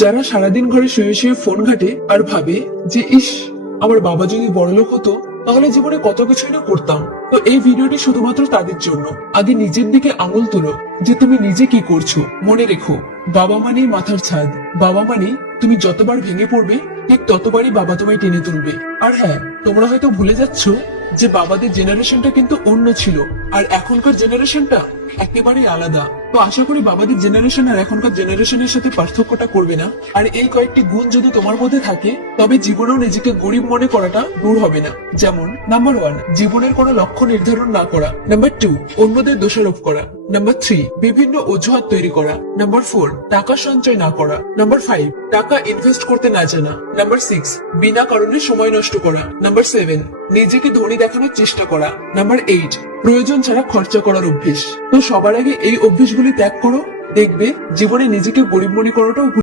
যারা সারাদিন ঘরে শুয়ে শুয়ে ফোন ঘাটে আর ভাবে যে ইস, আমার বাবা যদি বড়লোক হতো তাহলে জীবনে কত কিছুই না করতাম, তো এই ভিডিওটি শুধুমাত্র তাদের জন্য। আগে নিজের দিকে আঙুল তুলো যে তুমি নিজে কি করছো। মনে রেখো, বাবা মানেই মাথার ছাদ। বাবা মানে তুমি যতবার ভেঙে পড়বে ঠিক ততবারই বাবা তোমায় টেনে তুলবে। আর হ্যাঁ, তোমরা হয়তো ভুলে যাচ্ছ যে বাবাদের জেনারেশনটা কিন্তু অন্য ছিল, আর এখনকার জেনারেশনটা একেবারেই আলাদা। তো আশা করি বাবাদের জেনারেশন আর এখনকার জেনারেশনের সাথে পার্থক্যটা করবে না। আর এই কয়েকটি গুণ যদি তোমার মধ্যে থাকে তবে জীবনেও নিজেকে গরিব মনে করাটা দূর হবে না। যেমন নাম্বার 1, জীবনের কোনো লক্ষ্য নির্ধারণ না করা। নাম্বার 2, অন্যদের দোষারোপ করা। নাম্বার 3, বিভিন্ন অজুহাত তৈরি করা। নাম্বার 4, টাকা সঞ্চয় না করা। নাম্বার 5, টাকা ইনভেস্ট করতে না জানা। নাম্বার 6, বিনা কারণে সময় নষ্ট করা। নাম্বার 7, নিজেকে ধনী দেখানোর চেষ্টা করা। নাম্বার 8, প্রয়োজন ছাড়া খরচা করার অভ্যেস। তো সবার আগে এই অভ্যেসগুলি ত্যাগ করো, দেখবে জীবনে নিজেকে গরিব মনে করাটাও